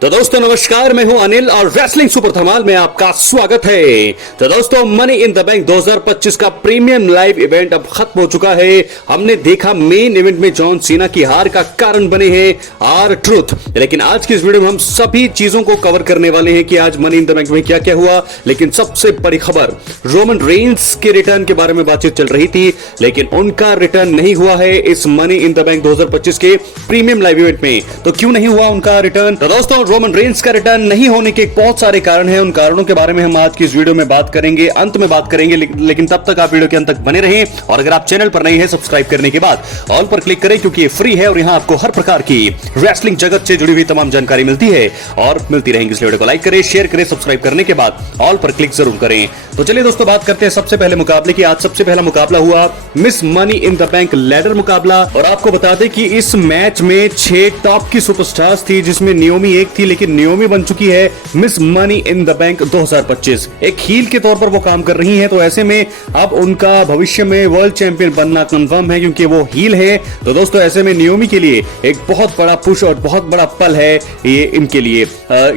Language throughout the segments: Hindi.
तो दोस्तों नमस्कार, मैं हूं अनिल और रेसलिंग सुपर धमाल में आपका स्वागत है। तो दोस्तों मनी इन द बैंक 2025 का प्रीमियम लाइव इवेंट अब खत्म हो चुका है। हमने देखा मेन इवेंट में जॉन सीना की हार का कारण बने हैं आर ट्रुथ, लेकिन आज की इस वीडियो में हम सभी चीजों को कवर करने वाले हैं कि आज मनी इन द बैंक में क्या क्या हुआ। लेकिन सबसे बड़ी खबर, रोमन रेंस के रिटर्न के बारे में बातचीत चल रही थी, लेकिन उनका रिटर्न नहीं हुआ है इस मनी इन द बैंक 2025 के प्रीमियम लाइव इवेंट में। तो क्यों नहीं हुआ उनका रिटर्न? तो दोस्तों रोमन रेंस का रिटर्न नहीं होने के बहुत सारे कारण हैं। उन कारणों के बारे में हम आज की इस वीडियो में बात करेंगे, अंत में बात करेंगे, लेकिन तब तक आप वीडियो के अंत तक बने रहें। और अगर आप चैनल पर नए हैं, सब्सक्राइब करने के बाद ऑल पर क्लिक करें, क्योंकि ये फ्री है और यहां आपको हर प्रकार की रेसलिंग जगत से जुड़ी हुई तमाम जानकारी मिलती है और मिलती रहेंगी। इस वीडियो को लाइक करें, शेयर करें, सब्सक्राइब करने के बाद ऑल पर क्लिक जरूर करें। तो चलिए दोस्तों बात करते हैं सबसे पहले मुकाबले की। आज सबसे पहला मुकाबला हुआ miss money in the bank ladder मुकाबला। और आपको बता दें कि इस मैच में 6 टॉप की सुपरस्टार्स थी, जिसमें नियोमी एक थी, लेकिन नियोमी बन चुकी है miss money in the bank 2025। एक हील के तौर पर वो काम कर रही हैं, तो ऐसे में अब उनका भविष्य में वर्ल्ड चैंपियन बनना कंफर्म है, क्योंकि वो हील है। तो दोस्तों ऐसे में नियोमी के लिए एक बहुत बड़ा पुश और बहुत बड़ा पल है ये इनके लिए।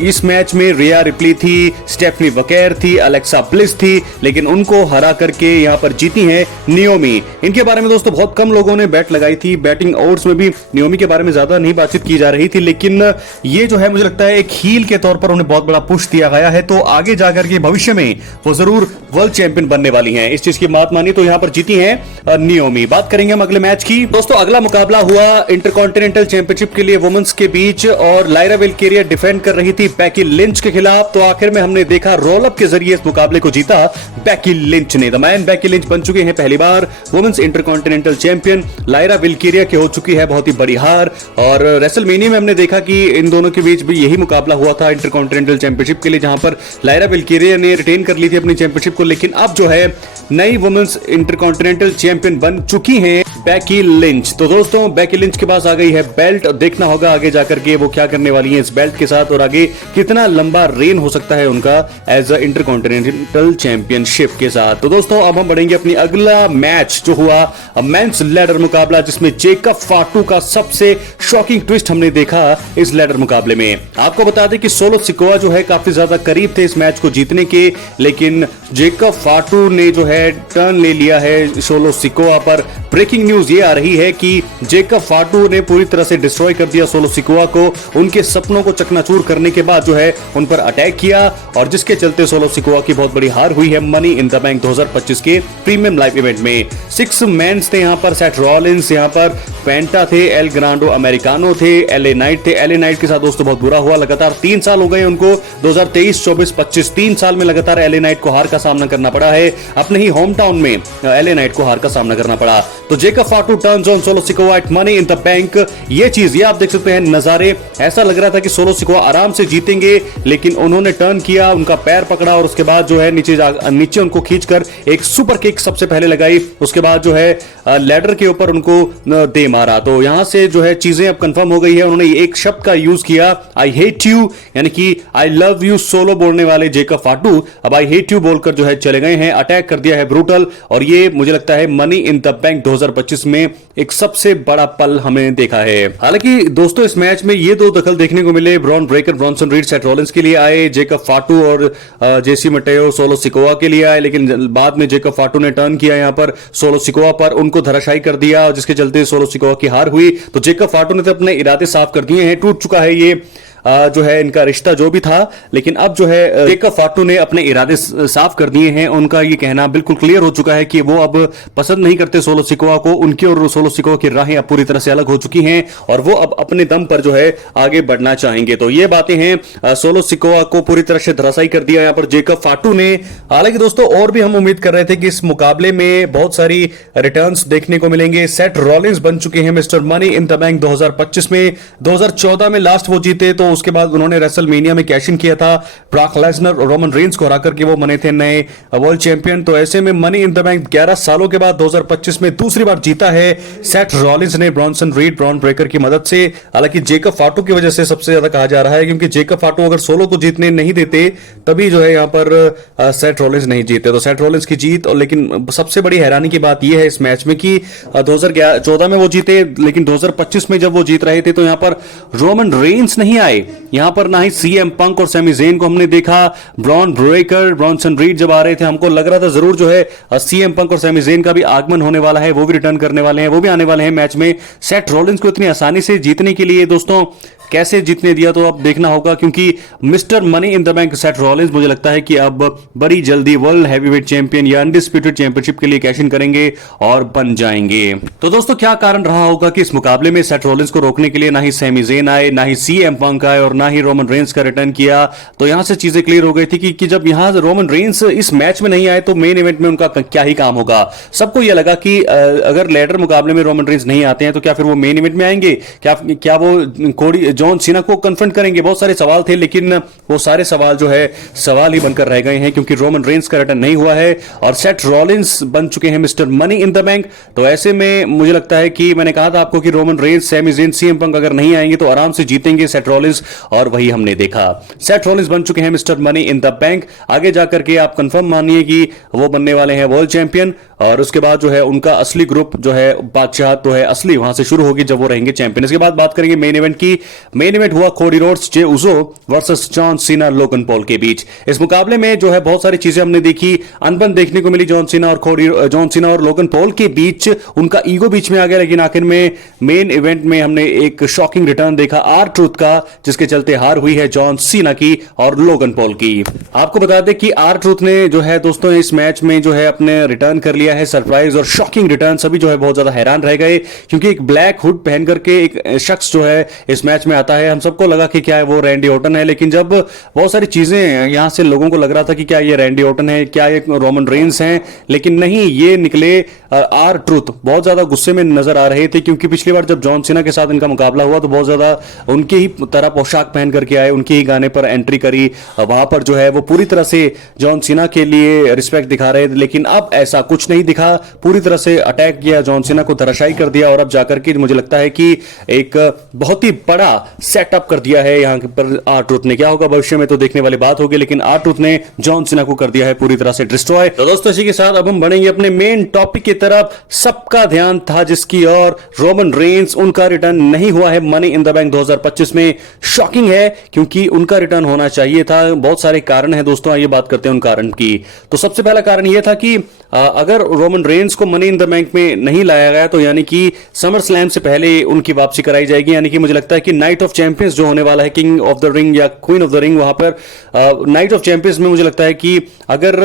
इस मैच में रिया रिप्ली थी, स्टेफनी वकेर थी, अलेक्सा ब्लिस थी, लेकिन उनको हरा करके यहां पर जीती है नियोमी। इनके बारे में दोस्तों बहुत कम लोगों ने बैट लगाई थी। बैटिंग ओड्स में भी नियोमी के बारे में ज्यादा नहीं बातचीत की जा रही थी, लेकिन ये जो है मुझे लगता है एक हील के तौर पर उन्हें बहुत बड़ा पुश दिया गया है। तो आगे जाकर के भविष्य में वो जरूर वर्ल्ड चैंपियन बनने वाली हैं। इस चीज की बात मानी तो यहां पर जीती हैं नियोमी। बात करेंगे हम अगले मैच की। दोस्तों अगला मुकाबला हुआ इंटरकॉन्टिनेंटल चैंपियनशिप के लिए वुमेन्स के बीच, और लायरा वेलकेरिया डिफेंड कर रही थी बेकी लिंच के खिलाफ। तो आखिर में हमने देखा रोल अप के जरिए इस मुकाबले को जीता बेकी लिंच ने। द मैन बेकी लिंच बन चुके हैं पहली बार वुमेन्स इंटरकॉन्टिनेंटल चैंपियन। लायरा वेलकेरिया की हो चुकी है बहुत ही बड़ी हार। और रेसलमेनिया में हमने देखा कि इन दोनों के बीच भी यही मुकाबला हुआ था इंटरकॉन्टिनेंटल चैंपियनशिप के लिए, जहां पर लायरा वेलकेरिया ने रिटेन कर ली थी अपनी चैंपियनशिप को। लेकिन अब जो है नई वुमेन्स इंटरकॉन्टिनेंटल चैंपियन बन चुकी हैं बेकी लिंच। तो दोस्तों बेकी लिंच के पास आ गई है बेल्ट। देखना होगा आगे जाकर के वो क्या करने वाली है इस बेल्ट के साथ, और आगे कितना लंबा रेन हो सकता है उनका एज अ इंटरकॉन्टिनेंटल चैंपियनशिप के साथ। तो दोस्तों अब हम बढ़ेंगे अपनी अगला मैच, जो हुआ मेंस लैडर मुकाबला, जिसमें जेकब फाटू का सबसे शॉकिंग ट्विस्ट हमने देखा इस लैडर मुकाबले में। आपको बता दें कि सोलो सिकोआ जो है काफी ज्यादा करीब थे इस मैच को जीतने के, लेकिन जेकब फाटू ने जो है टर्न ले लिया है सोलो सिकोआ पर। ब्रेकिंग न्यूज ये आ रही है कि जेकब फाटू ने पूरी तरह से डिस्ट्रॉय कर दिया सोलो सिकोआ को। उनके सपनों को चकनाचूर करने के बाद जो है उन पर अटैक किया, और जिसके चलते सोलो सिकोआ की बहुत बड़ी हार हुई है मनी इन द बैंक 2025 के प्रीमियम लाइव इवेंट में। 6 मेंस थे यहां पर, सेथ रॉलिंस यहां पर, पेंटा थे, एल ग्रांडो अमेरिकानो थे, एलए नाइट थे। एलए नाइट के साथ दोस्तों बहुत बुरा हुआ, लगातार 3 साल हो गए उनको, 2023, 24, 25 3 साल में लगातार एलए नाइट को हार का सामना करना पड़ा है। अपने ही होम टाउन में एलए नाइट को हार का सामना करना पड़ा। तो Jacob Fatu turns on Solo Sikoa at money in the bank. ये चीज ये आप देख सकते हैं नजारे, ऐसा लग रहा था कि सोलो सिकोआ आराम से जीतेंगे, लेकिन उन्होंने टर्न किया, उनका पैर पकड़ा और उसके बाद जो है नीचे उनको खींचकर एक सुपर किक सबसे पहले लगाई। उसके बाद जो है लैडर के ऊपर उनको दे मारा। तो यहां से जो है चीजें अब कंफर्म हो गई है। उन्होंने एक शब्द का यूज किया, आई हेट यू, यानी कि आई लव यू सोलो बोलने वाले जेकब फाटू अब आई हेट यू बोलकर जो है चले गए हैं। अटैक कर दिया है ब्रूटल, और ये मुझे लगता है मनी इन द बैंक 2025 में एक सबसे बड़ा पल हमें देखा है। हालांकि दोस्तों इस मैच में ये 2 दखल देखने को मिले, Bron Breakker Bronson read Seth Rollins के लिए आए, जेकब फाटू और जेसी मटेयो सोलो सिकोआ के लिए आए, लेकिन बाद में जेकब फाटू ने टर्न किया यहां पर सोलो सिकोआ पर, उनको धराशायी कर दिया, जिसके चलते सोलो सिकोआ की हार हुई। तो जेकब फाटू ने तो अपने इरादे साफ कर दिए हैं, टूट चुका है ये जो है इनका रिश्ता जो भी था, लेकिन अब जो है जेकब फाटू ने अपने इरादे साफ कर दिए हैं। उनका ये कहना बिल्कुल क्लियर हो चुका है कि वो अब पसंद नहीं करते सोलो सिकोआ को। उनकी और सोलो सिकोआ की राहें अब पूरी तरह से अलग हो चुकी हैं, और वो अब अपने दम पर जो है आगे बढ़ना चाहेंगे। तो ये बातें हैं, सोलो सिकोआ को पूरी तरह से धराशायी कर दिया यहां पर जेकब फाटू ने। हालांकि दोस्तों और भी हम उम्मीद कर रहे थे कि इस मुकाबले में बहुत सारी रिटर्न्स देखने को मिलेंगे। सेथ रॉलिंस बन चुके हैं mister money in the bank 2025 में। 2014 में लास्ट वो जीते, तो उसके बाद उन्होंने रेसलमेनिया में कैश इन किया था, ब्रॉक लेसनर और रोमन रेंस को हराकर के वो बने थे नए वर्ल्ड चैंपियन। तो ऐसे में मनी इन द बैंक 11 सालों के बाद 2025 में दूसरी बार जीता है सेथ रॉलिंस ने ब्रॉन्सन रीड ब्रॉन ब्रेकर की मदद से। हालांकि जेकब फाटू की वजह से सबसे ज्यादा कहा जा रहा है, क्योंकि जेकब फाटू अगर सोलो को जीतने नहीं देते तभी जो है यहां पर सेथ रॉलिंस नहीं जीते। तो सेथ रॉलिंस की जीत, और लेकिन सबसे बड़ी हैरानी की बात यह है इस मैच में कि 2014 में वो जीते, लेकिन 2025 में जब वो जीत रहे थे तो यहां पर रोमन रेंस नहीं आए। आए, यहां पर ना ही सीएम पंक और सैमी ज़ेन को हमने देखा। ब्रॉन ब्रेकर, ब्रॉनसन रीड जब आ रहे थे हमको लग रहा था जरूर जो है सीएम पंक और सैमी ज़ेन का भी आगमन होने वाला है, वो भी रिटर्न करने वाले हैं, वो भी आने वाले हैं मैच में। सेथ रॉलिंस को इतनी आसानी से जीतने के लिए दोस्तों कैसे जीतने दिया तो अब देखना होगा, क्योंकि mister money in the bank Seth Rollins मुझे लगता है कि अब बड़ी जल्दी वर्ल्ड हैवीवेट चैंपियन या अनडिस्प्यूटेड चैंपियनशिप के लिए कैश इन करेंगे और बन जाएंगे। तो दोस्तों क्या कारण रहा होगा कि इस मुकाबले में सेथ रॉलिंस को रोकने के लिए ना ही सैमी ज़ेन आए, ना ही सीएम पंक आए और ना ही रोमन रेंस का रिटर्न किया। तो यहां से चीजें क्लियर हो गई थी कि जब यहां रोमन रेंस इस मैच में नहीं आए तो मेन इवेंट में उनका क्या ही काम होगा। सबको यह लगा कि अगर लैडर मुकाबले में रोमन रेंस नहीं आते हैं तो क्या फिर वो मेन इवेंट में आएंगे, क्या वो कोडी जॉन सीना को कन्फ्रंट करेंगे। बहुत सारे सवाल थे, लेकिन वो सारे सवाल जो है सवाल ही बनकर रह गए हैं, क्योंकि रोमन रेंस का रिटर्न नहीं हुआ है और सेथ रॉलिंस बन चुके हैं mister money in the bank. तो ऐसे में मुझे लगता है कि मैंने कहा था आपको कि Roman Reigns, Sammy Zayn, CM Punk अगर नहीं आएंगे तो आराम से जीतेंगे सेथ रॉलिंस, और वही हमने देखा। सेथ रॉलिंस बन चुके हैं mister money in the bank. आगे जाकर के आप कंफर्म मानिए कि वो बनने वाले हैं वर्ल्ड चैंपियन, और उसके बाद जो है उनका असली ग्रुप जो है बादशाह तो है असली वहां से शुरू होगी जब वो रहेंगे चैंपियन। इसके बाद बात करेंगे मेन इवेंट की। मेन इवेंट हुआ Cody Rhodes, Jey Uso versus John Cena, Logan Paul के बीच। इस मुकाबले में जो है बहुत सारी चीजें हमने देखी, अनबन देखने को मिली जॉन सीना और लोगन पॉल के बीच, उनका ईगो बीच में आ गया, लेकिन आखिर में मेन इवेंट में हमने एक शॉकिंग रिटर्न देखा आर ट्रूथ का, जिसके चलते हार हुई है जॉन सीना की और लोगन पॉल की। आपको बता दें कि आर ट्रूथ ने जो है दोस्तों इस मैच में जो है अपने रिटर्न कर लिया है, सरप्राइज और शॉकिंग रिटर्न। सभी जो है बहुत ज्यादा हैरान रह गए, क्योंकि एक ब्लैक हुड पहन करके एक शख्स जो है इस मैच में आता है। हम सबको लगा कि क्या है वो रैंडी ऑर्टन है, लेकिन जब बहुत सारी चीजें यहां से लोगों को लग रहा था कि क्या ये रैंडी ऑर्टन है, क्या ये रोमन रेंस हैं, लेकिन नहीं, ये निकले आर ट्रूथ। बहुत ज्यादा गुस्से में नजर आ रहे थे, क्योंकि पिछली बार जब जॉन सीना के साथ इनका मुकाबला हुआ तो बहुत ज्यादा उनके ही तरह पोशाक पहन करके आए, उनके ही गाने पर एंट्री करी, वहां पर जो है वो पूरी तरह से जॉन सीना के लिए रिस्पेक्ट दिखा रहे थे। लेकिन अब ऐसा कुछ नहीं दिखा, पूरी तरह से अटैक किया, जॉन सीना को धराशायी कर दिया, और अब जाकर के मुझे लगता है कि एक बहुत ही बड़ा सेटअप कर दिया है यहां पर आर ट्रूथ ने। क्या होगा भविष्य में तो देखने वाली बात होगी, लेकिन आर ट्रूथ ने जॉन सीना को कर दिया है पूरी तरह से डिस्ट्रॉय। तो दोस्तों इसी के साथ अब हम बढ़ेंगे अपने मेन टॉपिक की तरफ। सबका ध्यान था जिसकी और रोमन रेंस, उनका रिटर्न नहीं हुआ है मनी इन द बैंक 2025 में। शॉकिंग है, क्योंकि उनका रिटर्न होना चाहिए था। बहुत सारे कारण हैं दोस्तों, आइए बात करते हैं उन कारण की। तो सबसे पहला कारण यह था कि अगर रोमन रेंस को मनी इन द बैंक में नहीं लाया गया तो यानी कि समर स्लैम से पहले उनकी वापसी कराई जाएगी। यानी कि मुझे लगता है कि नाइट ऑफ चैंपियंस जो होने वाला है, किंग ऑफ द रिंग या क्वीन ऑफ द रिंग, वहां पर नाइट ऑफ चैंपियंस में मुझे लगता है कि अगर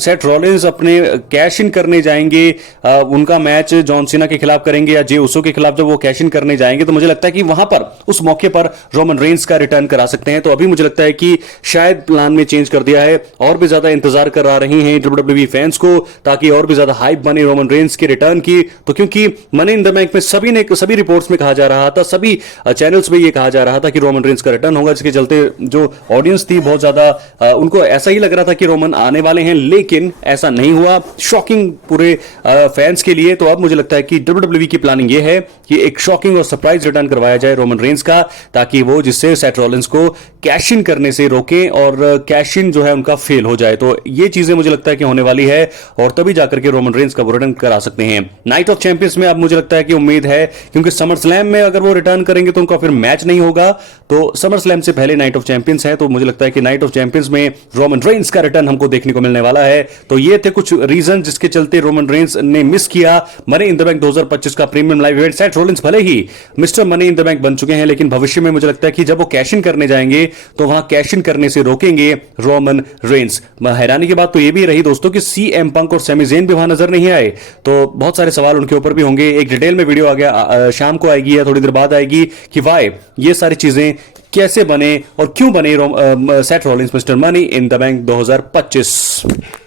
सेथ रॉलिंस अपने कैश इन करने जाएंगे, उनका मैच जॉन सीना के खिलाफ करेंगे या जे उसो के खिलाफ जब वो कैश इन करने जाएंगे, तो मुझे लगता है कि वहां पर उस मौके पर रोमन रेंस का रिटर्न करा सकते हैं। तो अभी मुझे लगता है कि शायद प्लान में चेंज कर दिया है, और भी ज्यादा इंतजार करा रही हैं डब्ल्यूडब्ल्यूई फैंस को, ताकि और भी ज्यादा हाइप बने रोमन रेंस के रिटर्न की। तो क्योंकि मनी इन द बैंक में सभी रिपोर्ट्स में कहा जा रहा था, सभी चैनल्स में ये कहा जा रहा था कि रोमन रेंस का रिटर्न होगा, जिसके चलते जो ऑडियंस थी बहुत ज्यादा उनको ऐसा ही लग रहा था कि रोमन आने वाले हैं, लेकिन ऐसा नहीं हुआ। शॉकिंग पूरे फैंस के लिए। तो अब मुझे लगता है कि डब्ल्यूडब्ल्यूई की प्लानिंग ये है कि एक शॉकिंग और सरप्राइज रिटर्न करवाया जाए रोमन रेंस का, ताकि वो जिससे सेथ रॉलिंस को कैश इन करने से रोकें और कैश इन जो है उनका फेल हो जाए। तो ये चीजें मुझे लगता है कि होने वाली है, और तभी जाकर के रोमन रेंस का वो रिटर्न करा सकते हैं। नाइट ऑफ चैंपियंस में अब मुझे लगता है कि उम्मीद है, क्योंकि समर स्लैम में अगर वो रिटर्न करेंगे तो उनका फिर मैच नहीं होगा। तो समर स्लैम से पहले नाइट ऑफ चैंपियंस है, तो मुझे लगता है कि नाइट ऑफ चैंपियंस में रोमन रेंस का रिटर्न हमको देखने को मिलने वाला है। तो ये थे कुछ रीजन जिसके चलते रोमन रेंस ने मिस किया मनी इन द बैंक 2025 का premium live event. Seth Rollins भले ही mister money in the bank बन चुके हैं, लेकिन भविष्य में मुझे लगता है कि जब वो कैश इन करने जाएंगे तो वहां कैश इन करने से रोकेंगे रोमन रेंस। हैरानी की बात तो ये भी रही दोस्तों कि सीएम पंक और सैमी ज़ेन भी वहां नजर नहीं आए, तो बहुत सारे सवाल उनके ऊपर भी होंगे। एक डिटेल में वीडियो आ गया, शाम को आएगी या थोड़ी देर बाद आएगी, कि वाई ये सारी चीजें कैसे बने और क्यों बने Seth Rollins mister money in the bank 2025।